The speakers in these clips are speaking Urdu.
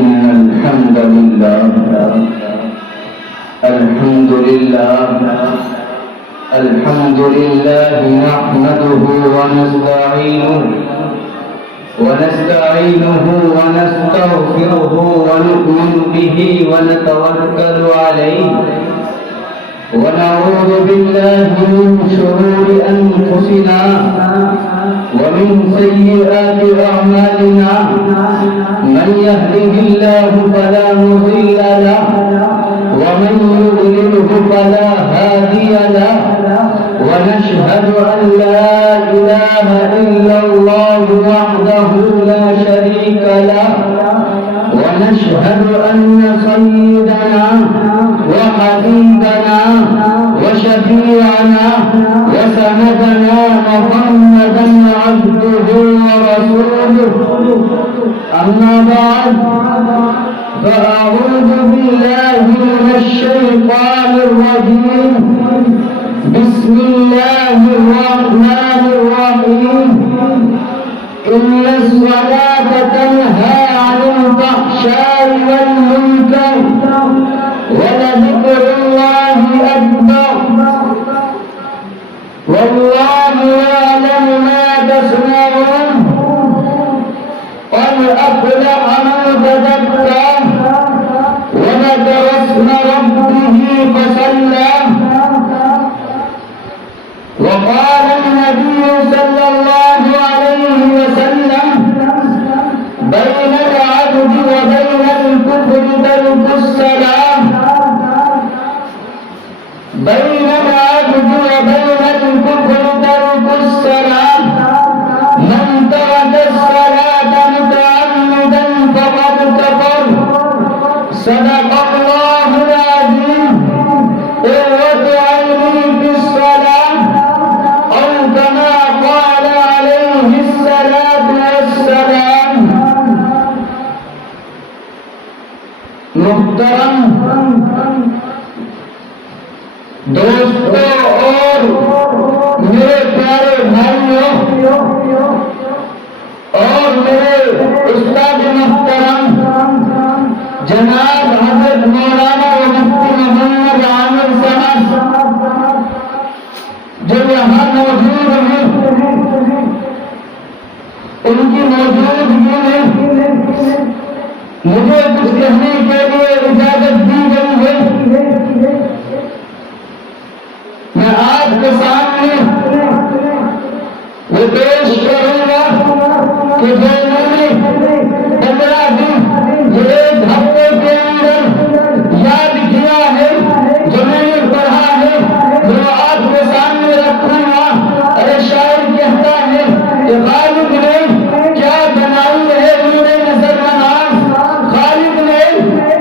إن الحمد لله الحمد لله نحمده ونستعينه ونستغفره ونؤمن به ونتوكل عليه ونعوذ بالله من شرور أنفسنا ومن سيئات أعمالنا من يهده الله فلا مضل له ومن يضلله فلا هادي له ونشهد أن لا إله إلا الله وحده لا شريك له ونشهد أن سيدنا وحبيبنا وشفيعنا وسندنا محمدا عبده ورسوله أما بعد فأعوذ بالله من الشيطان الرجيم بسم الله الرحمن الرحيم إن الصلاة تنهى عن الفحشاء والمنكر ولذكر الله أكبر والله يعلم ما تصنعون قد أفلح من تزكى وذكر اسم ربه فصلى وقال النبي صلى الله عليه وسلم بين العبد وبين الكفر ترك الصلاة بين العبد وبين الكفر ترك الصلاة من ترك الصلاة متعمدا فقد كفر صدق الله العظيم قرة عيني في الصلاة أو كما قال عليه الصلاة والسلام محترم دوستوں اور میرے پیارے بھائیوں اور میرے استاد محترم جناب حضرت مولانا مفتی محمد عامر صاحب جو یہاں موجود ہیں ان کی موجودگی میں مجھے کچھ کہنے کے لیے اجازت دی گئی ہے۔ میں آپ کے سامنے وہ پیش کروں گا کہ جو میں نے 15 دن یہ ایک ہفتے کے اندر یاد کیا ہے، جو میں نے پڑھا ہے وہ آپ کے سامنے رکھوں گا۔ ارے شاعر کہتا ہے کہ خالق نے کیا بنائی ہے نور نظر نماز، خالق نے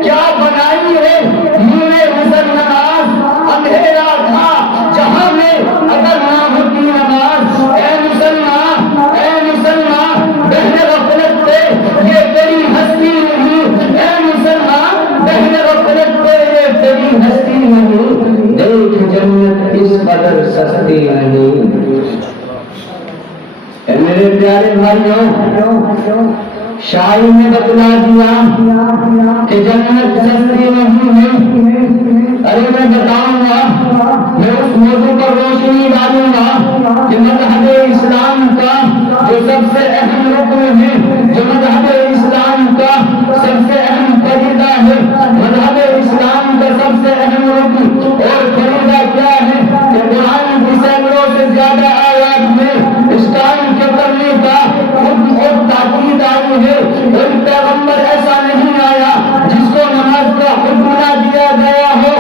کیا بنائی ہے نور نظر نماز، اندھیرا تھا جہاں میں اگر نہ ہوتی نماز۔ اے مسلمان بہن غفلت پہ یہ تیری ہستی نہیں، اے مسلمان بہن غفلت پہ یہ تیری ہستی نہیں، دیکھ جنت اس قدر سستی نہیں۔ اے میرے پیارے بھائیوں، شاعر نے بتلا دیا کہ جنت سستی نہیں ہے۔ ارے میں بتاؤں گا، میں اس موضوع پر روشنی ڈالوں گا کہ مذہب اسلام کا جو سب سے اہم رکن ہے، جو مذہب اسلام کا سب سے اہم فریضہ ہے، مذہب اسلام کا سب سے اہم رکن اور فریضہ کیا ہے کہ قرآن کی سینکڑوں سے زیادہ آیات میں اس کام کے کرنے کا حکم اور تاکید آئی ہے۔ کوئی پیغمبر ایسا نہیں آیا جس کو نماز کا حکم نہ دیا گیا ہو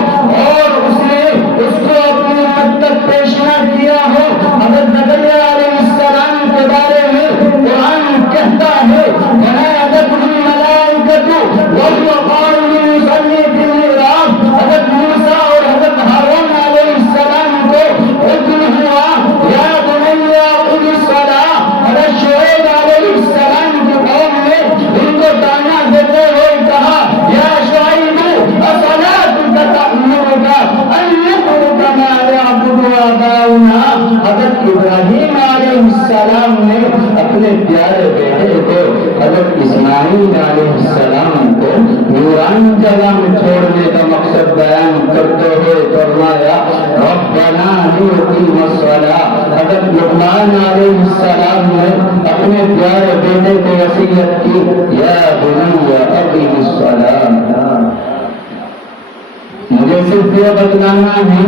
اور اس نے اس کو اپنی امت تک پیش نہ کیا ہو۔ حضرت زکریا علیہ السلام کے بارے میں قرآن کہتا ہے وَنَادَتْهُ الْمَلَائِكَةُ وَهُوَ قَائِمٌ يُصَلِّي فِي الْمِحْرَابِ۔ حضرت موسیٰ اور حضرت ہارون علیہ السلام کو حکم ہوا یا بنی اقم الصلاۃ۔ حضرت شعیب علیہ السلام کی قوم نے ان کو تانا دیتے ہوئے کہا یا شعیب اصلاتک تأمرک ان نترک ما یعبد آباؤنا۔ حضرت ابراہیم علیہ السلام نے اپنے پیارے بیٹے کو حضرت اسماعیل علیہ السلام کو جگہ میں چھوڑنے کا مقصد بیان کرتے ہوئے فرمایا ربنا لیقیم الصلاۃ. حضرت لقمان علیہ السلام نے اپنے پیارے بیٹے کو وصیت کی یا بنی اقیم الصلاۃ. مجھے صرف یہ بتلانا ہے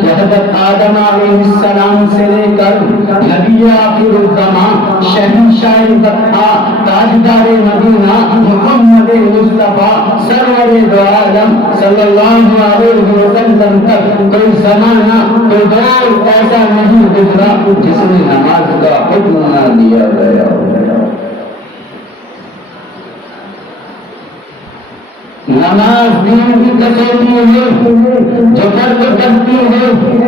کہ حضرت آدم علیہ السلام سے لے کر نبی آخر الزمان شہنشاہ بطحا تاجدار مدینہ محمد مصطفیٰ سرور دو عالم صلی اللہ علیہ وسلم تک کوئی زمانہ کوئی دور ایسا نہیں گزرا جس میں نماز کا حکم نہ دیا گیا. نماز دین کی کسوٹی ہے جو فرق کرتی ہے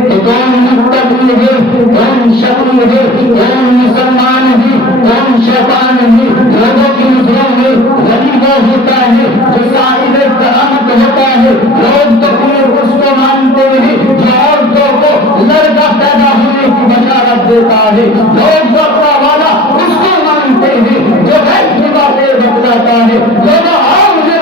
کہ کون متقی ہے کون شقی ہے کون مسلمان ہے کون شیطان ہے. لوگوں کی نظروں میں ولی وہ ہوتا ہے جو صاحب کرامت ہوتا ہے. لوگ تو پھر اس کو مانتے ہیں جو عورتوں کو لڑکا پیدا ہونے کی بشارت دیتا ہے. لوگ وقت والا اس کو مانتے ہیں جو غیب کی باتیں بتلاتا ہے. لوگ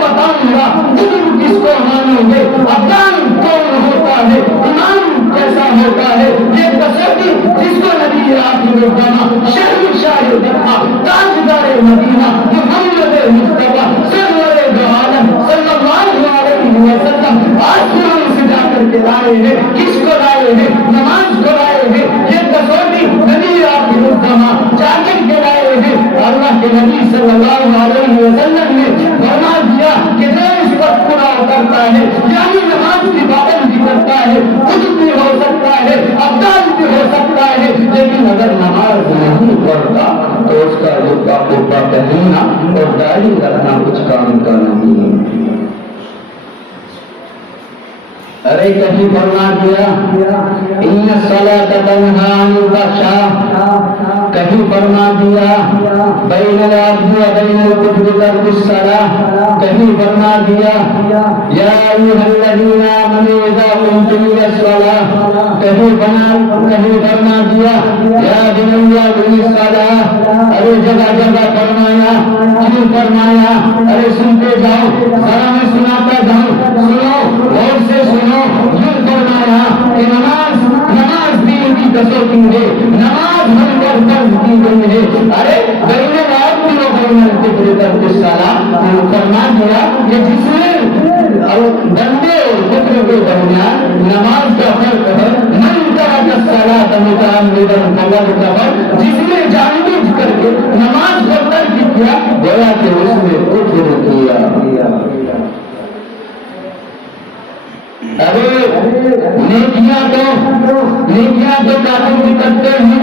بتاؤں گا تم کس کو مانو گے. افغان کون ہوتا ہے ایمان کیسا ہوتا ہے یہ کسوٹی جس کو نبی آخر الزمان شہنشاہ بطحا تاجدار مدینہ محمد مصطفیٰ سرور دو عالم صلی اللہ علیہ وسلم آسمان سے جا کر کے لائے ہیں. کس کو لائے ہیں؟ نماز کو لائے ہیں. یہ کسوٹی نبی آخر الزمان جا کر کے لائے ہیں. اللہ کے نبی صلی اللہ علیہ وسلم نے فرما دیا کہ جو اس پر پورا کرتا ہے یعنی نماز کی پابندی کرتا ہے خود بھی ہو سکتا ہے افضل بھی ہو سکتا ہے لیکن اگر نماز نہیں پڑھتا تو اس کا لبا پوپا پہننا اور داڑھی رکھنا کچھ کام کا نہیں ہے. ارے کہیں فرما دیا ان الصلاۃ تنہی عن الفحشاء. کہیں فرما دیا بین العبد و بین الکفر ترک الصلاۃ. کہیں فرما دیا یا ایھا الذین آمنوا اذا قمتم الی الصلاۃ. کہیں فرما دیا یا بنی اقم الصلاۃ. ارے جگہ جگہ فرمایا. کیوں فرمایا؟ ارے سنتے جاؤ ذرا میں سناتا جاؤں. سنو غور سے سنو. یوں فرمایا کہ نماز دین کی کسوٹی ہے. نماز ہم پر فرض کی گئی ہے. ارے بین العبد و بین الکفر ترک الصلاۃ. فرما دیا کہ جس میں بندے اور کفر کے درمیان نماز کا فرق ہے. من ترک الصلاۃ متعمدا فقد کفر. جس نے جان بوجھ کر کے نماز کو ترک کیا گویا کہ اس نے کفر کیا. ارے نیکیاں تو کافر بھی کرتے ہیں.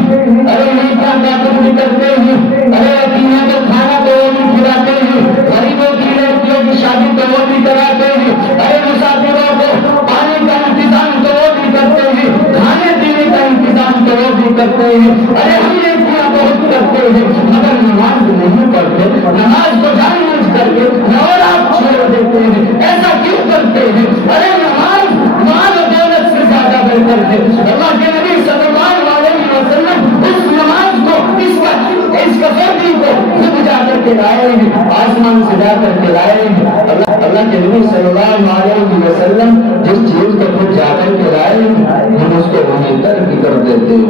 ارے نیکیاں کافر بھی کرتے ہیں. ارے یقیناں تو کھانا تو وہ بھی کھلاتے ہیں. غریبوں کی لڑکیوں کی شادی تو وہ بھی کراتے ہیں. ارے مسافروں کو پانی کا انتظام تو وہ بھی کرتے ہیں. کھانے پینے کا انتظام تو وہ بھی کرتے ہیں. ارے ہم نیکیاں بہت کرتے ہیں مگر نماز نہیں پڑھتے. نماز کو جان بوجھ کر کے اور آپ چھوڑ دیتے ہیں. ایسا کیوں کرتے ہیں؟ ارے نماز مال و دولت سے زیادہ بہتر ہے. اللہ کے نبی صلی اللہ علیہ وسلم اس نماز کو اس کسوٹی کو خود جا کر کے لائے ہیں. آسمان سے جا کر کے لائے ہیں. اللہ کے نبی صلی اللہ علیہ وسلم جس چیز کو خود جا کر کے لائے ہیں ہم اس کو وہیں ترک کر دیتے ہیں.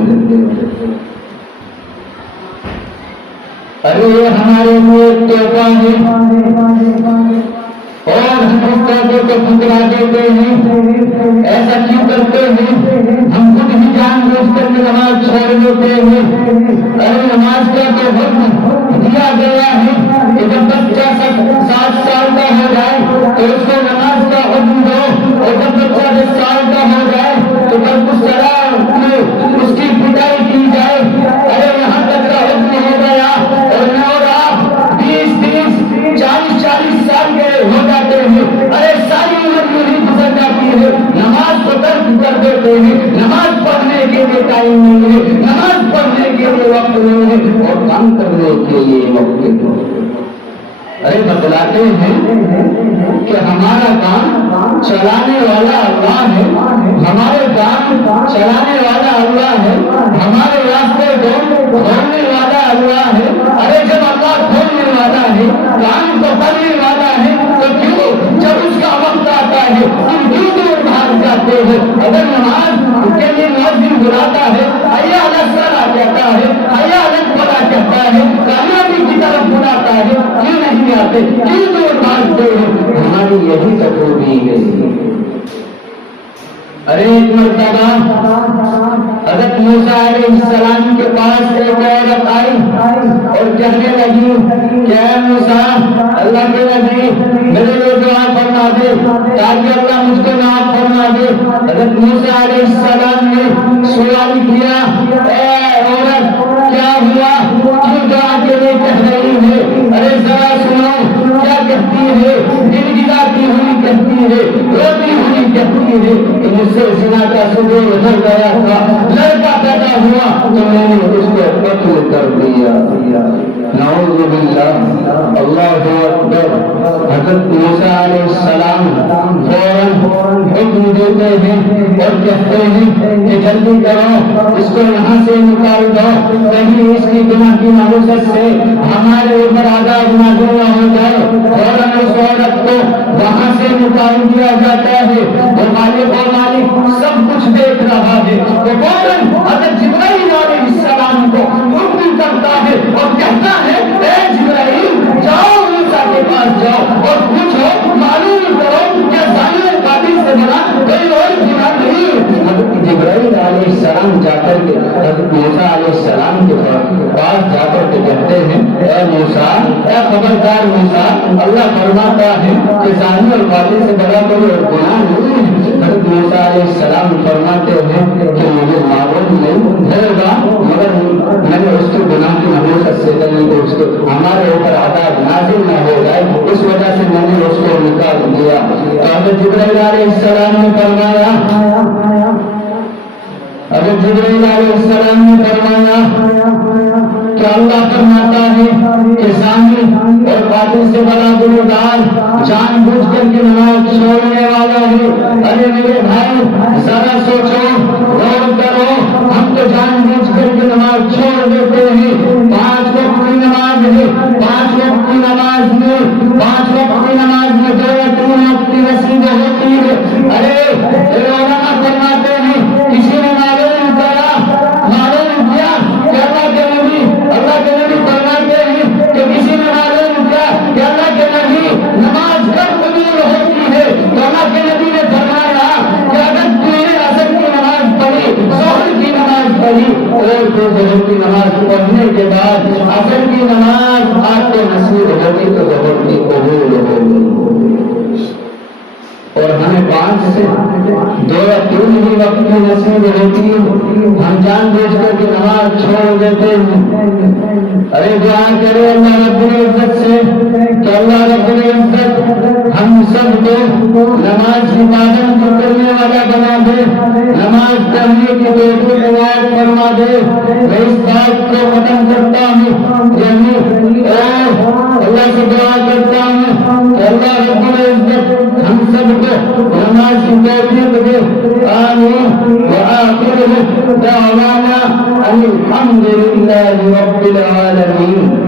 ارے یہ ہمارے لیے ایک تحفہ ہے اور ہم اس تحفے کو ٹھکرا دیتے ہیں. ایسا کیوں کرتے ہیں؟ ہم خود ہی جان بوجھ کر کے نماز چھوڑ دیتے ہیں. ارے نماز کا تو حکم دیا گیا ہے کہ جب بچہ 7 سال کا ہو جائے تو اس کو نماز کا حکم دو اور جب بچہ 10 سال کا ہو جائے تو ترک الصلاۃ میں اس کی پٹائی کی جائے. ارے یہاں تک کا حکم ہو گیا اور آپ 20-30-40 سال کے ہو جاتے ہیں. ارے ساری عمر نہیں گزر جاتی ہے. نماز کو ترک کر دیتے ہیں. نماز پڑھنے کے لیے ٹائم نہیں ہے. نماز پڑھنے کے لیے وقت نہیں ہے اور کام کرنے کے لیے وقت نہیں. ارے بتلاتے ہیں کہ ہمارا کام چلانے والا اللہ ہے. ہمارے کام چلانے والا اللہ ہے. ہمارے راستے کو کھولنے والا اللہ ہے. ارے جب اللہ کھولنے والا ہے کام کو کرنے والا ہے تو کیوں جب کیوں دور بھاگتے ہو؟ ہماری یہی تو خوبی ہے۔ ارے ایک مرتبہ حضرت موسیٰ علیہ السلام کے پاس ایک عورت آئی اور کہنے لگی کہ اے موسیٰ، اللہ کے نبی میرے لیے دعا فرما دے تاکہ اللہ مجھ کو معاف فرما دے۔ حضرت موسیٰ علیہ السلام نے سوال کیا، اے عورت کیا ہوا، کیوں دعا کے لیے کہہ رہی ہے؟ ارے ذرا سنو کیا کہتی ہے، دل گراتی ہوئی کہتی ہے، روتی ہوئی کہتی ہے کہ مجھ سے زنا کا سبب اتر گیا تھا، لڑکا پیدا ہوا تو میں نے اس کو قتل کر دیا۔ نعوذ باللہ، اللہ اکبر۔ حضرت موسیٰ علیہ السلام فوراً حکم دیتے ہیں اور کہتے ہیں کہ جلدی کرو، اس کو یہاں سے نکال دو، کہیں اس کی گناہ کی نحوست سے ہمارے اوپر عذاب نازل نہ ہو جائے۔ فوراً اس عورت کو وہاں سے نکال دیا جاتا ہے۔ وہ مالک و مالک سب کچھ دیکھ رہا ہے، وہ فوراً حضرت جبرائیل علیہ السلام کو حکم کرتا ہے اور کہتا ہے اے جبرائیل جاؤ موسیٰ کے پاس جاؤ اور پوچھو، معلوم کرو کہ زانی قاتل سے بنا کوئی اور گناہ نہیں۔ حضرت جبرائیل علیہ السلام جا کر کے حضرت موسیٰ علیہ السلام کے پاس جا کر کے کہتے ہیں اے موسیٰ، اے خبردار موسیٰ، اللہ فرماتا ہے کہ زانی اور قاتل سے بڑا کوئی اور گناہ نہیں ہے۔ حضرت موسیٰ علیہ السلام فرماتے ہیں کہ مجھے معلوم نہیں ہوگا، مگر میں نے اس کے گناہ کی نحوست سے کہ اس کو ہمارے اوپر عذاب نازل نہ ہو جائے، اس وجہ سے میں نے اس کو نکال دیا۔ حضرت جبرائیل علیہ السلام نے فرمایا، حضرت جبرائیل علیہ السلام نے فرمایا کہ اللہ فرماتا ہے کہ زانی اور قاتل سے بڑا گنہگار جان بوجھ کر کے نماز چھوڑنے والا ہے۔ ارے میرے بھائی ذرا سوچو، غور کرو، ہم تو جان بوجھ کر کے نماز چھوڑ دیتے ہیں۔ 5 وقت کی نماز ہے، 5 وقت کی نماز میں 5 وقت کی نماز میں 2 یا 3 وقت کی نصیب ہوتی ہے۔ ارے علماء فرماتے ہیں کسی نے معلوم کیا کہ اللہ کے نبی فرماتے ہیں کہ کسی نے معلوم کیا کہ اللہ کے نبی نماز کب قبول ہوتی ہے، تو اللہ کے نبی نے فرمایا کہ اگر تم نے عصر کی نماز پڑھی، ظہر کی نماز پڑھی اور تو ظہر کی نماز پڑھنے کے بعد عصر کی نماز آپ کو نصیب ہوگی تو ظہر کی قبول ہوگی۔ اور ہمیں 5 سے 2 یا 3 ہی وقت کی نصیب ہوتی ہے، ہم جان بوجھ کر کے نماز چھوڑ دیتے ہیں۔ ارے دعا کرے اللہ رب العزت سے کہ اللہ رب العزت ہم سب کو نماز کی پابند کرنے والا بنا دے، نماز پڑھنے کی توفیق عنایت فرما دے۔ میں اس بات کو ختم کرتا ہوں، یعنی اللہ سے دعا کرتا ہوں کہ اللہ رب العزت ہم سب کو نماز کی توفیق دے، آمین۔ وآخر دعوانا ان الحمد للہ رب العالمین۔